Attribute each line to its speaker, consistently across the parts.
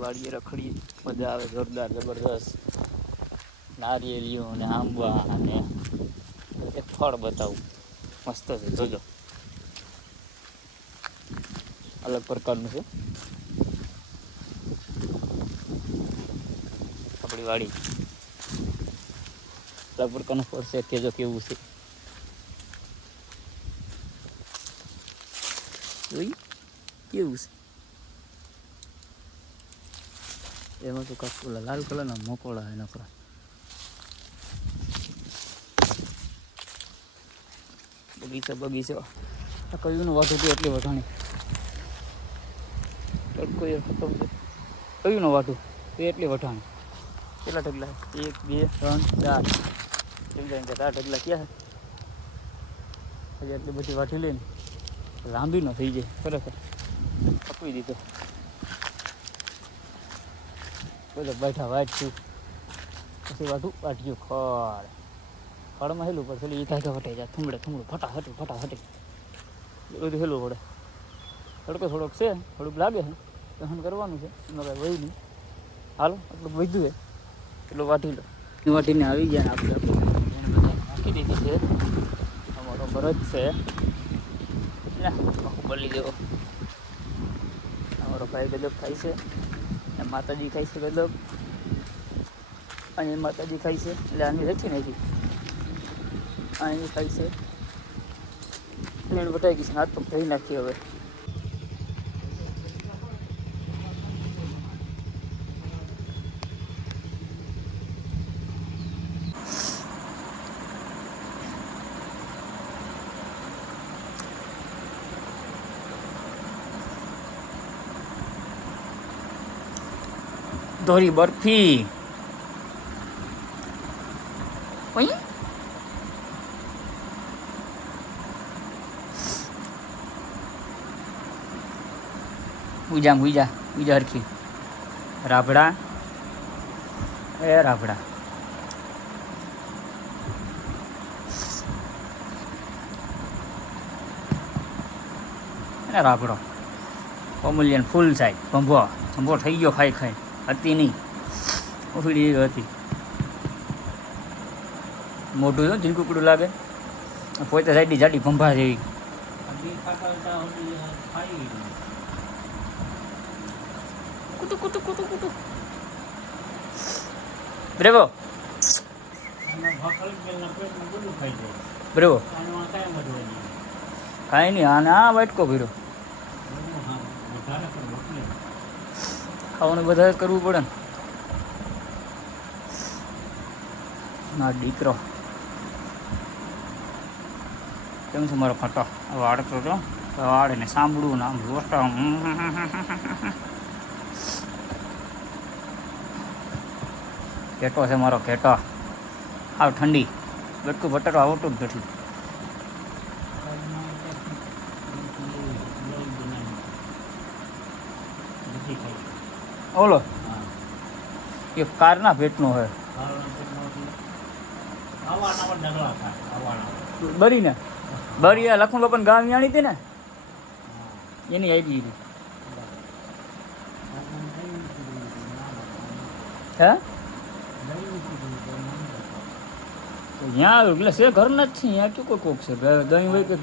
Speaker 1: વાડીએ રખડી મજા આવે, જોરદાર જબરદસ્ત નારિયેલીઓ ને આંબા અને એક ફળ બતાવું. મસ્ત છે, જોજો. અલગ પ્રકારનું છે. આપણી વાડી. અલગ પ્રકારનું ફળ છે, કેજો કેવું છે. જોઈ કેવું છે એમાં તો કાંક ઓલા લાલ કલરના મકોડા હે નકરા બગીચા બગીચા આ કયુંનું વાટું હતું એટલી વટાણી તડકો એ ખતમ છે કયુંનું વાટું એ એટલી વટાણી કેટલા ઢગલા એક બે ત્રણ ચાર એમ જાય ચાર ઢગલા ક્યાં હજી એટલી બધી વાટી લઈને લાંબી ન થઈ જાય. ખરેખર. પકવી દીધો. બધા બેઠા વાટ્યું પછી વાટું વાટ્યું ખડ. ખડમાં હેલું પડે, પેલું એ કાંઈ કાંઈ જાય. જાય થુંગડું ફટા ફટાફટ. ફટા હટે બધું હેલું પડે. તડકો થોડોક છે, થોડુંક લાગે છે. સહન કરવાનું છે, એમાં કાંઈ વહી નહીં. હાલો, આટલું વધ્યું છે. એટલું વાટી લો. એ વાટીને આવી ગયા આપણે. નાખી દીધી છે. અમારો ભરત છે. બોલી જેવો અમારો ભાઈ ગજબ ખાય છે. અને માતાજી ખાય છે ગજબ. અને માતાજી ખાય છે, એટલે આની નથી નાખી. અહીં ખાય છે. એને બતાવી ગઈ છે, હાથ પગ થઈ નાખી હવે. દોરી બરફી. પૂજા પૂજા પૂજા હરખી. રાભડા એ રાભડા રાભડો અમૂલ્યન ફૂલ થાય ભંભો. ભંભો થઈ ગયો ખાઈ ખાઈ. હતી નહીં. ઉફળી હતી. મોટું જો ઝીણકુકડું લાગે. પોતે સાઈડની જાડી ભંભા જેવી. બ્રેવો. બ્રેવો. કાંઈ નહીં, આને આ વાટકો ભર્યો. ખાવાનું બધા કરવું પડે ને. ના, દીકરો. કેમ છે મારો ફટો? વાળતો હતો વાળ ને સાંભળવું ને આમ રોસ્ટા ઘેટો છે મારો ઘેટો આવ ઠંડી. બટકું બટાટો આવતું જ નથી. ઓલો એ કારના ભેટનો હે બરી ને બરી આ લખણ બાપા ગામ જાણી હતી ને એની આઈડી હે ત્યાં એટલે છે ઘર નથી ત્યાં કે કોઈ કોક છે દહીં હોય કે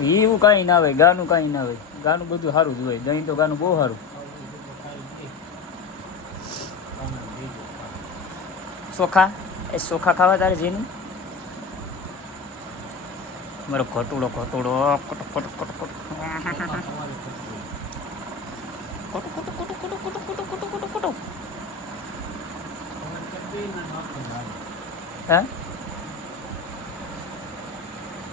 Speaker 1: એવું કાંઈ ના હોય, ગાનું કાંઈ ના હોય. ગાનું બધું સારું જ હોય દહીં તો ગાનું બહુ સારું ચોખા એ ચોખા ખાવા તારે જેની? મારો ઘટુડો ઘટુડો હા?